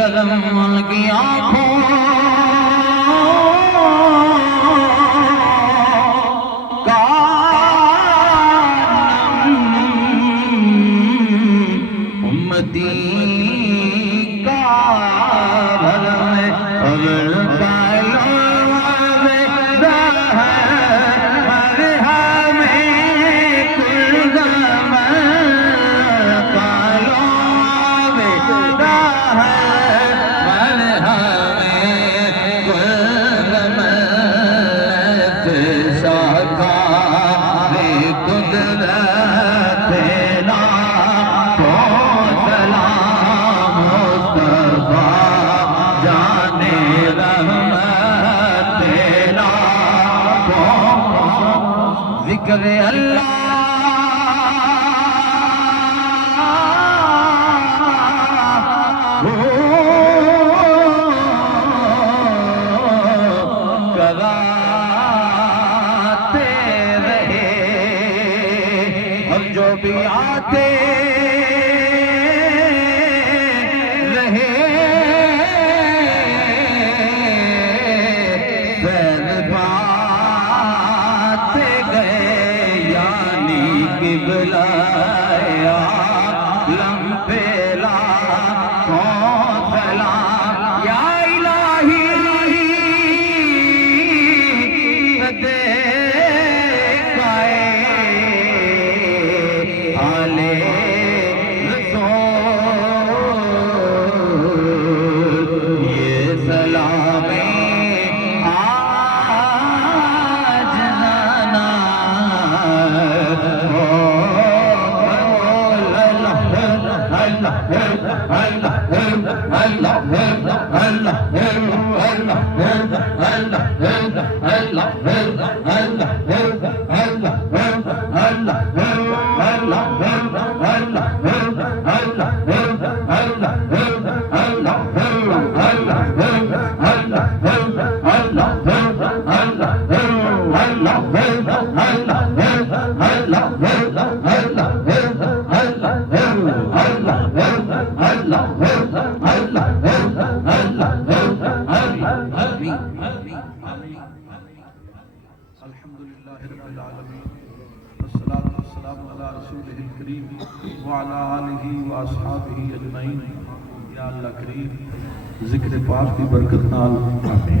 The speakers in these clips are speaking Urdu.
گرم ان کی آنکھوں کا نم امتی کا بھرم ہے اگر ذکر اللہ کراتے رہے اور جو بھی آتے رہے بلایا لم پیلا کون سلام یا الہی دے گائے آلے رسول یہ سلام الحمدللہ رب العالمین والصلاة والسلام علی رسولہ الکریم وعلی آلہ واصحابہ اجمعین. یا اللہ کریم ذکر پاک دی برکت نال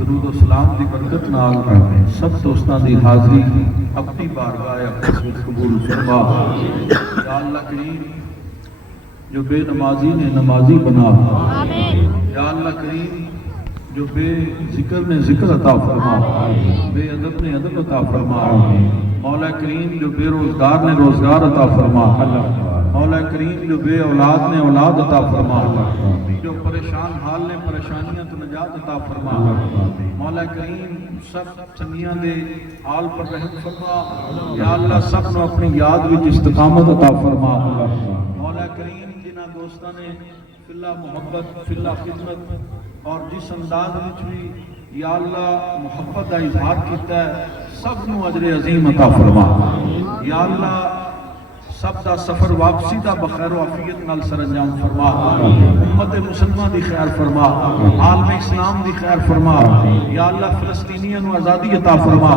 درود و سلام دی برکت نال سب دوستاں دی حاضری اپنی بارگاہ اقدس میں قبول فرما. یا اللہ کریم جو بے نمازی نے نمازی بنا. یا اللہ کریم جو بے ذکر نے ذکر عطا فرما، بے ادب نے ادب عطا فرما. مولا کریم جو بے روزگار نے روزگار عطا فرما. مولا کریم جو بے اولاد نے اولاد عطا فرما. جو پریشان حال نے پریشانیاں تو نجات عطا فرما. مولا کریم سب چنگیاں دے حال پر رحم فرما. یا اللہ سب نو اپنی یاد وچ استقامت عطا فرما. مولا کریم جنہاں دوستاں نے فی اللہ محبت فی اللہ خدمت اور جس انداز وچ بھی یا اللہ محبت کا اظہار کیتا ہے سب نو اجر عظیم عطا فرما. یا اللہ سب دا سفر واپسی دا بخیر و عافیت نال سر انجام فرما. امت مسلمہ دی خیر فرما. عالم اسلام دی خیر فرما. یا اللہ فلسطینیاں نو آزادی عطا فرما.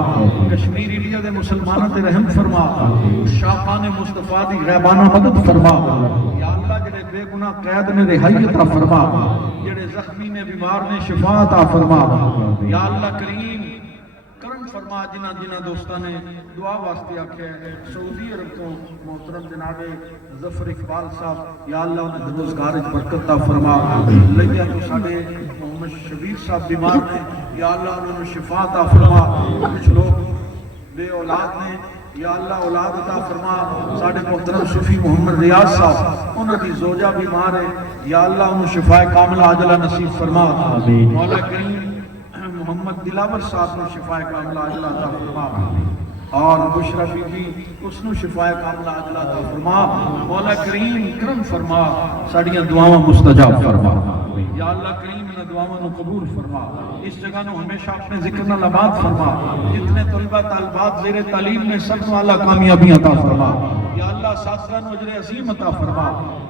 کشمیر ایریا دے مسلماناں تے رحم فرما. شاقان مصطفیٰ دی غیبانہ مدد فرما. یا اللہ جڑے بے گناہ قید نے رہائی عطا فرما. جڑے زخمی نے بیمار نے شفا عطا فرما. یا اللہ کریم کرم فرما. جنہ دوستاں نے دعا واسطے آکھیا ہے سعودی عرب کو محترم جناب ظفر اقبال صاحب یا اللہ انہیں روزگار وچ برکت عطا فرما. لیا تو ساڈے محمد شبیر صاحب بیمار نے یا اللہ انہوں شفا عطا فرما. کچھ لوگ بے اولاد نے یا اللہ اولاد عطا فرما. ساڈے محترم صوفی محمد ریاض صاحب انہوں کی زوجہ بیمار ہے یا اللہ انہوں شفا کاملہ عاجلہ نصیب فرما. مولا کریم محمد دلاور صاحب نے شفا کاملہ عاجلہ عطا فرما. اور بشرا بی بی اس نو شفا کاملہ عاجلہ عطا فرما. مولا کریم کرم فرما. ساڈیاں دعاواں مستجاب فرما. یا اللہ کریم انہاں دعاواں نو قبول فرما. اس جگہ نو ہمیشہ اپنے ذکر نال آباد فرما. جتنے طلبہ طالبات زیر تعلیم نے سب نو اللہ کامیابی عطا فرما. یا اللہ اللہ صادقان اجر عظیم عطا فرما.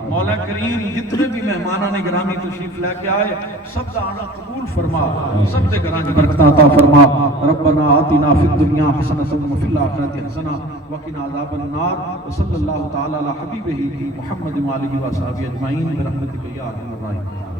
مولا کریم جتنے بھی مہمانان گرامی تشریف لے کے آئے سب دا آنا قبول فرما, سب دے گھراں وچ برکتاں عطا فرما. ربنا آتنا فی الدنیا حسنۃ وفی الآخرۃ حسنہ وقنا عذاب النار. وصلی اللہ تعالی علی حبیبہ محمد وآلہ وصحبہ اجمعین برحمتک یا ارحم الراحمین.